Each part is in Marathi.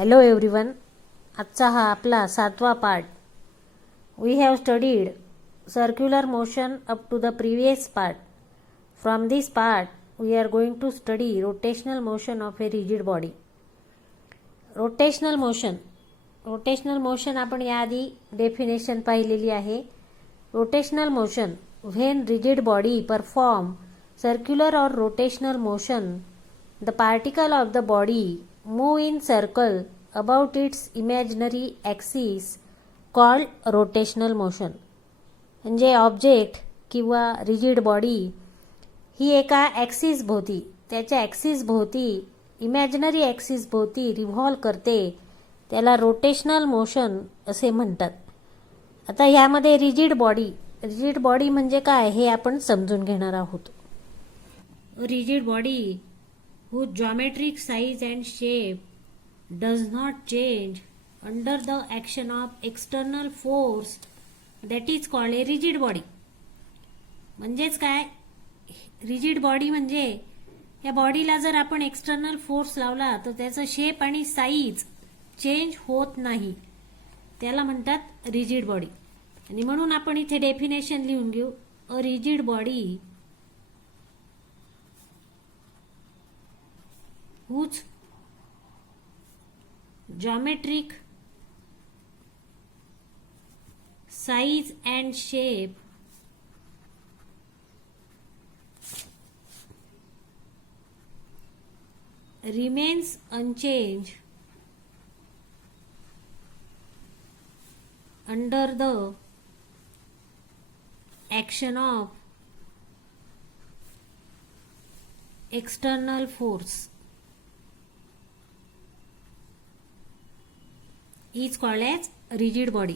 Hello everyone. आजचा हा आपला 7वा part. We have studied circular motion up to the previous part. From this part we are going to study rotational motion of a rigid body. Rotational motion आपण याआधी डेफिनेशन पाहिलेली आहे. Rotational motion when rigid body perform circular or rotational motion, the particle of the body move in circle about its imaginary axis called rotational motion. म्हणजे ऑब्जेक्ट किंवा रिजिड बॉडी ही एका ॲक्सिस भोवती, त्याच्या ॲक्सिस भोवती, इमॅजिनरी ॲक्सिस भोवती रिव्हॉल्व करते, त्याला रोटेशनल मोशन असे म्हणतात. आता ह्यामध्ये रिजिड बॉडी म्हणजे काय हे आपण समजून घेणार आहोत. A rigid body whose geometric size and shape does not change under the action of external force, that is called a rigid body. म्हणजेच काय, रिजिड बॉडी म्हणजे या बॉडीला जर आपण एक्सटर्नल फोर्स लावला तर त्याचा शेप आणि साईज चेंज होत नाही, त्याला म्हणतात रिजिड बॉडी. आणि म्हणून आपण इथे डेफिनेशन लिहून घेऊ. A rigid body whose geometric size and shape remains unchanged under the action of external force is called as rigid body.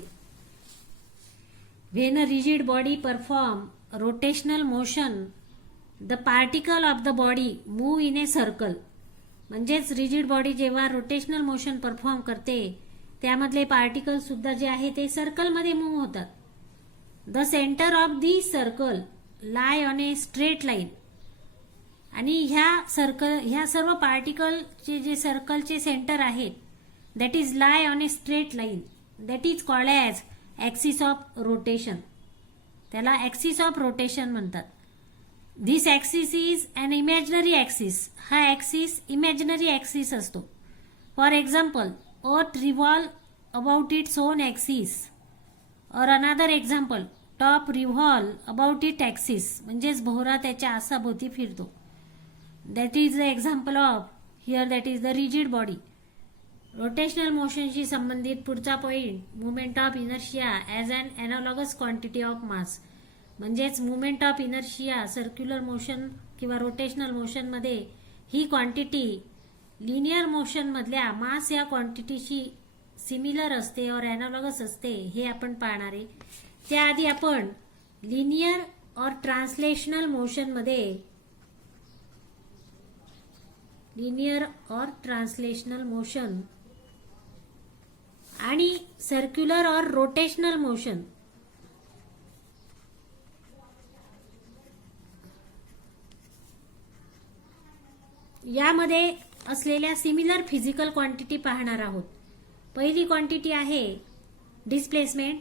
When a rigid body perform rotational motion, the particle of the body move in a circle. म्हणजेच रिजिड बॉडी जेव्हा रोटेशनल मोशन परफॉर्म करते त्यामधले पार्टिकल सुद्धा जे आहे ते सर्कलमध्ये मूव्ह होतात. The centre of the circle lie on a straight line. आणि ह्या सर्व पार्टिकलचे जे सर्कलचे सेंटर आहेत that is lie on a straight line, that is called as axis of rotation. त्याला axis of rotation म्हणतात. This axis is an imaginary axis. हा axis imaginary axis असतो. For example, earth revolve about its own axis, or another example, top revolve about its axis. म्हणजेच भोवरा त्याच्या आसाभोवती फिरतो. That is the example of here, that is the rigid body. Rotational मोशनशी संबंधित पुढचा point, movement of inertia as an analogous quantity of mass. म्हणजेच movement of inertia circular motion किंवा रोटेशनल मोशनमध्ये ही क्वांटिटी लिनियर मोशनमधल्या मास या क्वांटिटीशी सिमिलर असते और ॲनालॉगस असते हे आपण पाहणार आहे. त्याआधी आपण लिनियर और ट्रान्सलेशनल मोशन आणि सर्क्युलर और रोटेशनल मोशन यामध्ये असलेल्या सिमिलर फिजिकल क्वांटिटी पाहणार आहोत. पहिली क्वांटिटी आहे डिस्प्लेसमेंट.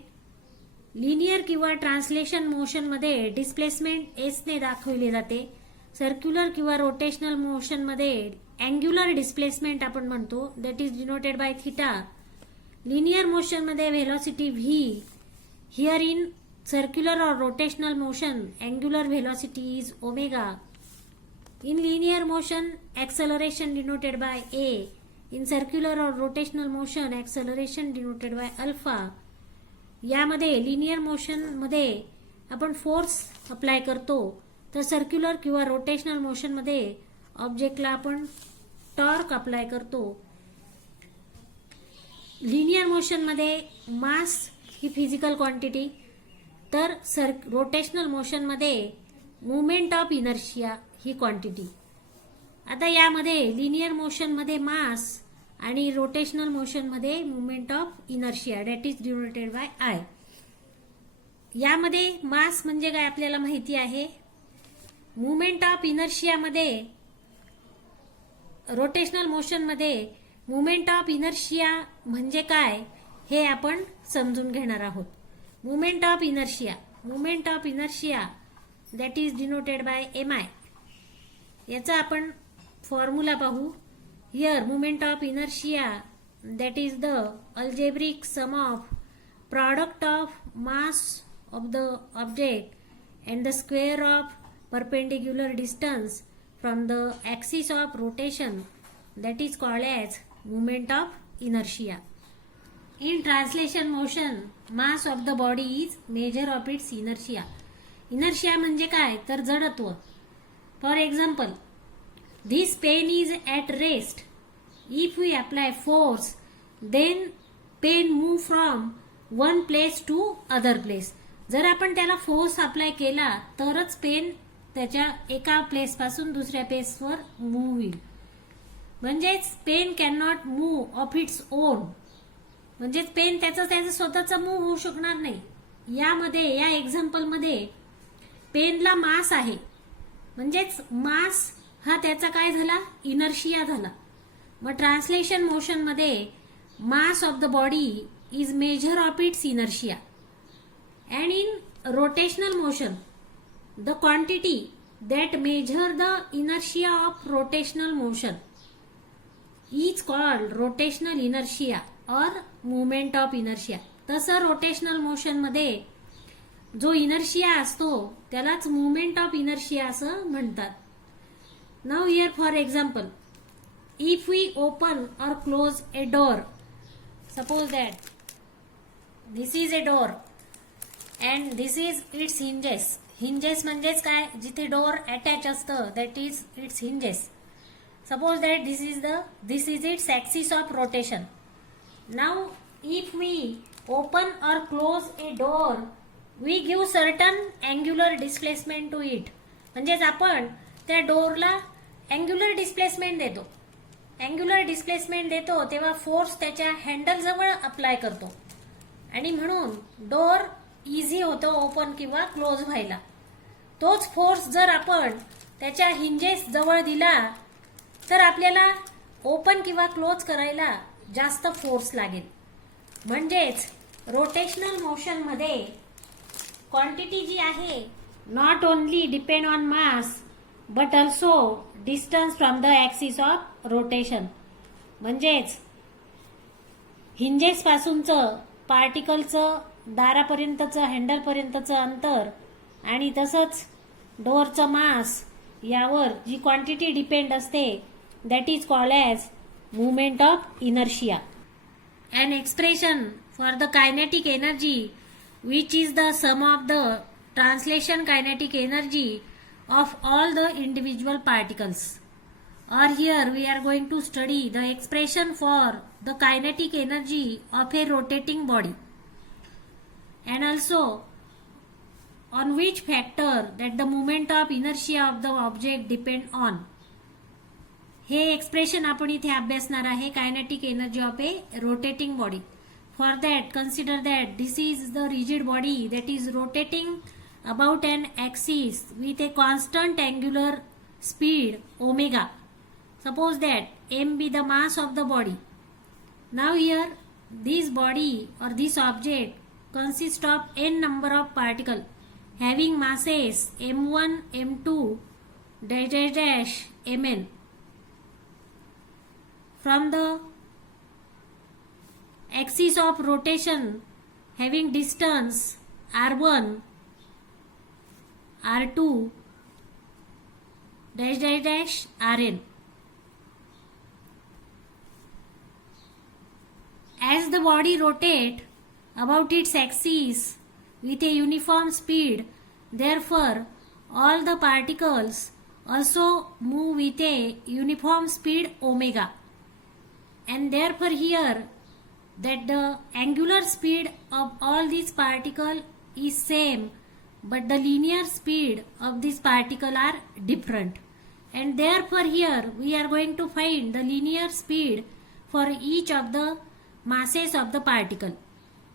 लिनियर किंवा ट्रान्सलेशन मोशनमध्ये डिस्प्लेसमेंट एसने दाखवले जाते. सर्क्युलर किंवा रोटेशनल मोशनमध्ये अँग्युलर डिस्प्लेसमेंट आपण म्हणतो, that is denoted by theta. Linear मोशनमध्ये velocity V. Here in circular or rotational motion angular velocity is omega. In linear motion acceleration denoted by A. In circular or rotational motion acceleration denoted by alpha. यामध्ये लिनियर मोशनमध्ये आपण फोर्स अप्लाय करतो, तर सर्क्युलर किंवा रोटेशनल मोशनमध्ये ऑब्जेक्टला आपण टॉर्क अप्लाय करतो. लिनियर मोशनमध्ये मास ही फिजिकल क्वांटिटी, तर रोटेशनल मोशनमध्ये मुवमेंट ऑफ इनर्शिया ही क्वांटिटी. आता यामध्ये लिनियर मोशनमध्ये मास आणि रोटेशनल मोशनमध्ये movement of inertia that is denoted by I. यामध्ये मास म्हणजे काय आपल्याला माहिती आहे. मुवमेंट ऑफ इनर्शियामध्ये रोटेशनल मोशनमध्ये मुवमेंट ऑफ इनर्शिया म्हणजे काय हे आपण समजून घेणार आहोत. Movement of inertia that is denoted by MI. याचा आपण फॉर्म्युला पाहू. Here movement of inertia that is the algebraic sum of product of mass of the object and the square of perpendicular distance from the axis of rotation, that is called as moment of inertia. In translation motion, mass of the body is measure of its inertia. Inertia म्हणजे काय तर जडत्व. For example, this pen is at rest. If we apply force, then pen move from one place to other place. जर आपण त्याला फोर्स अप्लाय केला तरच पेन त्याच्या एका प्लेस पासून दुसऱ्या प्लेसवर मूव्ह होईल. म्हणजेच pen can not move of its own. म्हणजेच पेन त्याचं स्वतःच मूव्ह होऊ शकणार नाही. या एक्झाम्पल मध्ये पेनला मास आहे. म्हणजेच मास हा त्याचा काय झाला इनर्शिया झाला. मग ट्रान्सलेशन मोशन मध्ये mass of the body is measure of its inertia. And in rotational motion the quantity that measure the inertia of rotational motion is called rotational inertia और मुवमेंट ऑफ इनर्शिया. तसं रोटेशनल मोशन मध्ये जो इनर्शिया असतो त्यालाच मुवमेंट ऑफ इनर्शिया असं म्हणतात. Now here for example, if we open or close a door, suppose that this is a door and this is its hinges म्हणजेच काय जिथे डोअर अटॅच असतं that is its hinges. Suppose that this is its axis of rotation. Now if we open or close a door, we give certain angular displacement to it. म्हणजेच आपण त्या डोअरला अँग्युलर डिस्प्लेसमेंट देतो. अँग्युलर डिस्प्लेसमेंट देतो तेव्हा फोर्स त्याच्या हँडल जवळ अप्लाय करतो आणि म्हणून डोअर इझी होतो ओपन किंवा क्लोज व्हायला. तोच फोर्स जर आपण त्याच्या हिंजेस जवळ दिला तर आपल्याला ओपन किंवा क्लोज करायला जास्त फोर्स लागेल. म्हणजेच रोटेशनल मोशन मध्ये क्वांटिटी जी आहे not only depend on mass but also distance from the axis of rotation. म्हणजेच हिंजेस पासूनचं पार्टिकलचं दारापर्यंतचं हँडलपर्यंतचं अंतर आणि तसंच डोअरचं मास यावर जी क्वांटिटी डिपेंड असते that is called as movement of inertia. An expression for the kinetic energy which is the sum of the translation kinetic energy of all the individual particles. Or here we are going to study the expression for the kinetic energy of a rotating body and also on which factor that the moment of inertia of the object depend on. हे एक्सप्रेशन आपण इथे अभ्यासणार आहे kinetic energy of A rotating body. For that consider that this is the rigid body that is rotating about an axis with a constant angular speed omega. Suppose that m be the mass of the body. Now here this body or this object consists of n number of particles having masses m1, m2, dash dash dash mn. From the axis of rotation having distance r1, R2 dash dash dash Rn. As the body rotates about its axis with a uniform speed, therefore all the particles also move with a uniform speed omega. And therefore here that the angular speed of all these particles is same, but the linear speed of this particle are different. And therefore here we are going to find the linear speed for each of the masses of the particle.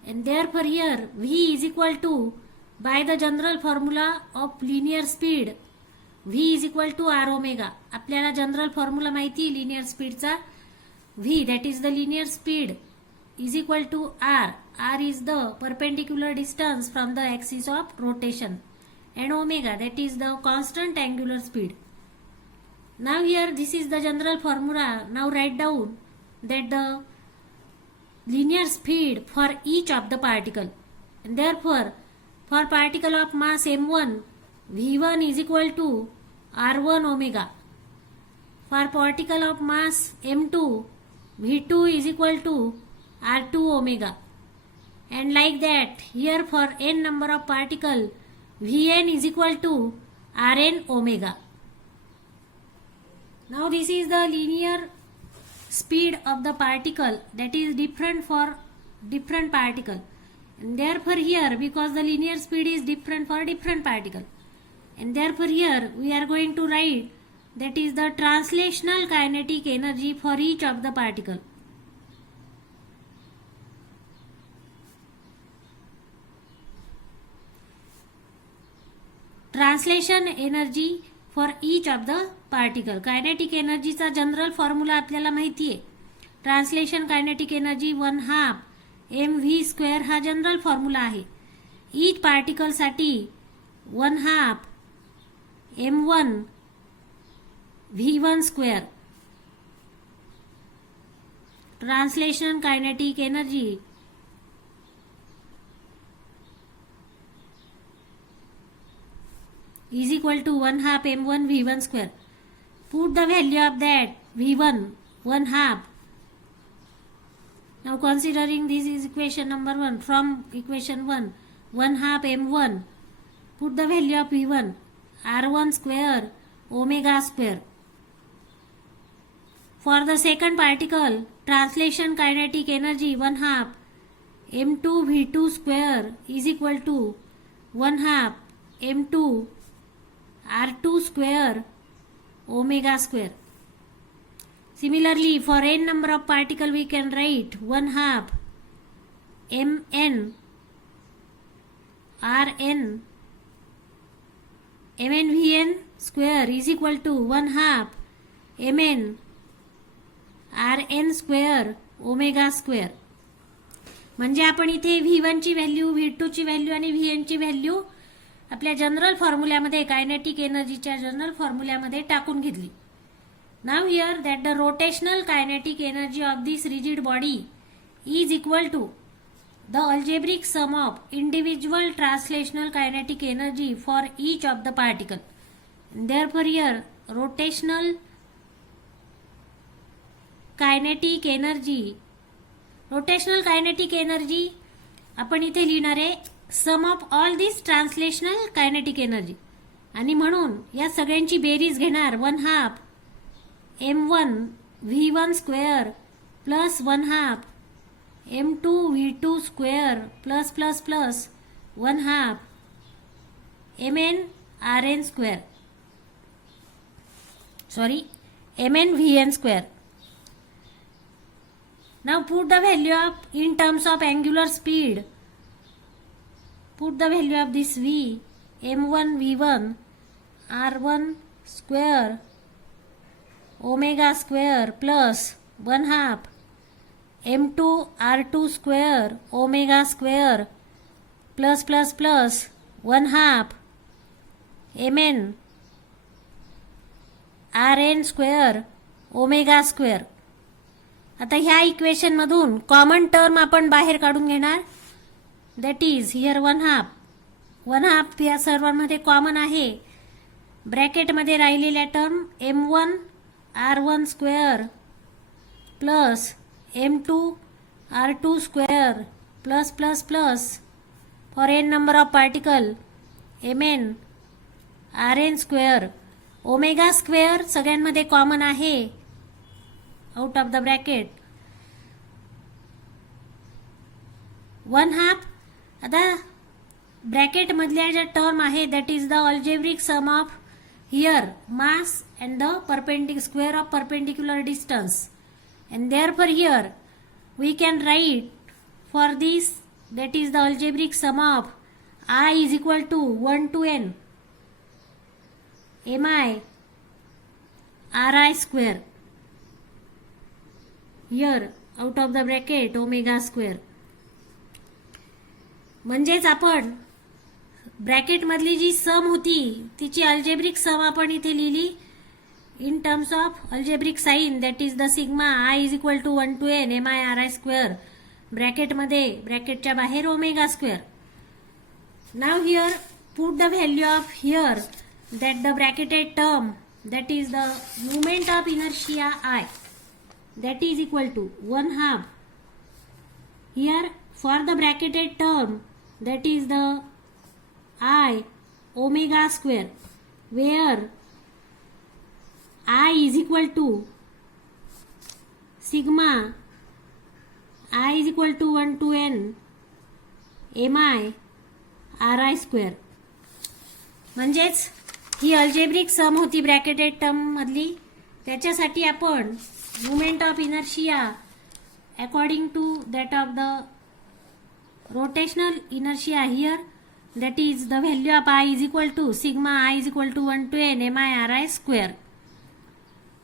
And therefore here V is equal to, by the general formula of linear speed, V is equal to R omega. आपल्याला जनरल फॉर्म्युला माहिती linear स्पीडचा v, that is the linear speed, is equal to r. R is the perpendicular distance from the axis of rotation, and omega, that is the constant angular speed. Now here this is the general formula. Now write down that the linear speed for each of the particle, and therefore for particle of mass m1, v1 is equal to r1 omega. For particle of mass m2, v2 is equal to r2 omega. And like that, here for n number of particle, vn is equal to rn omega. Now this is the linear speed of the particle, that is different for different particle. And therefore here, because the linear speed is different for different particle, and therefore here we are going to write that is the translational kinetic energy for each of the particle. Translation energy for each of the particle. Kinetic energy चा जनरल फॉर्म्युला आपल्याला माहिती आहे. ट्रान्सलेशन कायनेटिक एनर्जी 1/2 mv² हा जनरल फॉर्म्युला आहे. ईच पार्टिकल साठी 1/2 m1 v1². Translation kinetic energy is equal to 1/2 m1 v1². Put the value of that v1 1/2. Now considering this is equation number 1, from equation 1, 1/2 m1, put the value of v1 r1² omega². For the second particle, translation kinetic energy 1/2 m2 v2² is equal to 1/2 m2 r2² omega². Similarly, for n number of particle we can write 1/2 mn rn mn/vn² is equal to 1/2 mn rn² omega². म्हणजे आपण इथे v1 ची व्हॅल्यू, v2 ची व्हॅल्यू आणि vn ची व्हॅल्यू आपल्या जनरल फॉर्म्युल्यामध्ये, कायनेटिक एनर्जीच्या जनरल फॉर्म्युल्यामध्ये टाकून घेतली. Now here that the rotational kinetic energy of this rigid body is equal to the algebraic sum of individual translational kinetic energy for each of the particle. Therefore here rotational kinetic energy आपण इथे लिहिणार आहे sum of all this translational kinetic energy, आणि म्हणून या सगळ्यांची बेरीज घेणार 1/2 m1 v1² plus 1/2 m2 v2² plus plus plus 1/2 mn rn², sorry mn vn². Now put the value of in terms of angular speed. Put the value of this v m1 v1 r1² omega² plus 1/2 m2 r2² omega² plus plus plus 1/2 mn rn² omega². आता ह्या इक्वेशन मधून कॉमन टर्म आपण बाहेर काढून घेणार. दॅट इज हियर 1/2 या सर्वांमध्ये कॉमन आहे. ब्रॅकेटमध्ये राहिलेल्या term m1 r1² plus m2 r2² plus plus plus for n number of particle mn rn² omega² सगळ्यांमध्ये कॉमन आहे आउट ऑफ द ब्रॅकेट 1/2. आता ब्रॅकेट मधल्या ज्या टर्म आहे that is the algebraic sum of here mass and the square of perpendicular distance, and therefore here we can write for this that is the algebraic sum of I is equal to 1 to n mi ri². Here out of the bracket omega square. म्हणजेच आपण ब्रॅकेटमधली जी सम होती तिची अल्जेब्रिक सम आपण इथे लिहिली in terms of algebraic sign, that is the sigma I is equal to 1 to n mi ri square ब्रॅकेटमध्ये ब्रॅकेटच्या बाहेर omega square. Now here put the value of here that the bracketed term, that is the moment of inertia I, that is equal to 1/2 here for the bracketed term, that is the I omega square, where I is equal to sigma I is equal to 1 to n mi ri square. म्हणजेच ही अल्जेब्रिक सम होती ब्रॅकेटेड टर्म मधली. त्याच्यासाठी आपण moment of inertia according to that of the rotational inertia here, that is the value of I is equal to sigma I is equal to 1 to n mi ri square.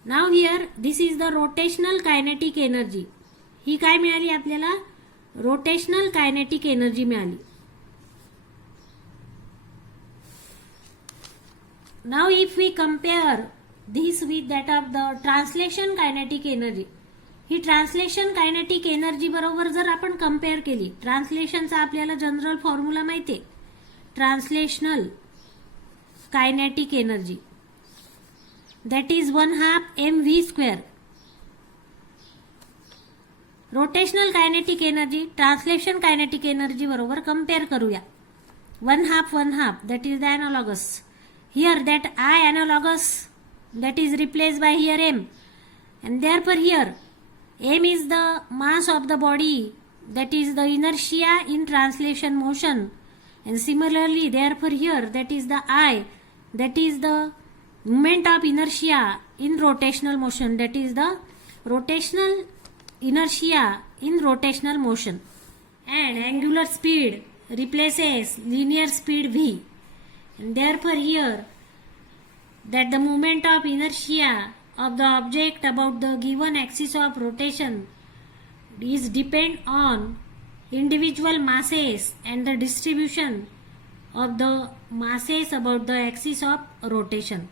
Now here this is the rotational kinetic energy. ही काय मिळाली आपल्याला? रोटेशनल कायनेटिक एनर्जी मिळाली. Now if we compare this with that of the translation kinetic energy, he translation kinetic energy बरोबर जर आपण कम्पेअर केली, ट्रान्सलेशनचा आपल्याला जनरल फॉर्म्युला माहिती आहे, translational kinetic energy that is 1/2 mv square. Rotational kinetic energy translation kinetic energy बरोबर कंपेअर करूया. 1/2 that is the analogous. Here that I analogous, that is replaced by here m, and therefore here m is the mass of the body, that is the inertia in translation motion, and similarly therefore here that is the I, that is the moment of inertia in rotational motion, that is the rotational inertia in rotational motion, and angular speed replaces linear speed v, and therefore here that the moment of inertia of the object about the given axis of rotation is depend on individual masses and the distribution of the masses about the axis of rotation.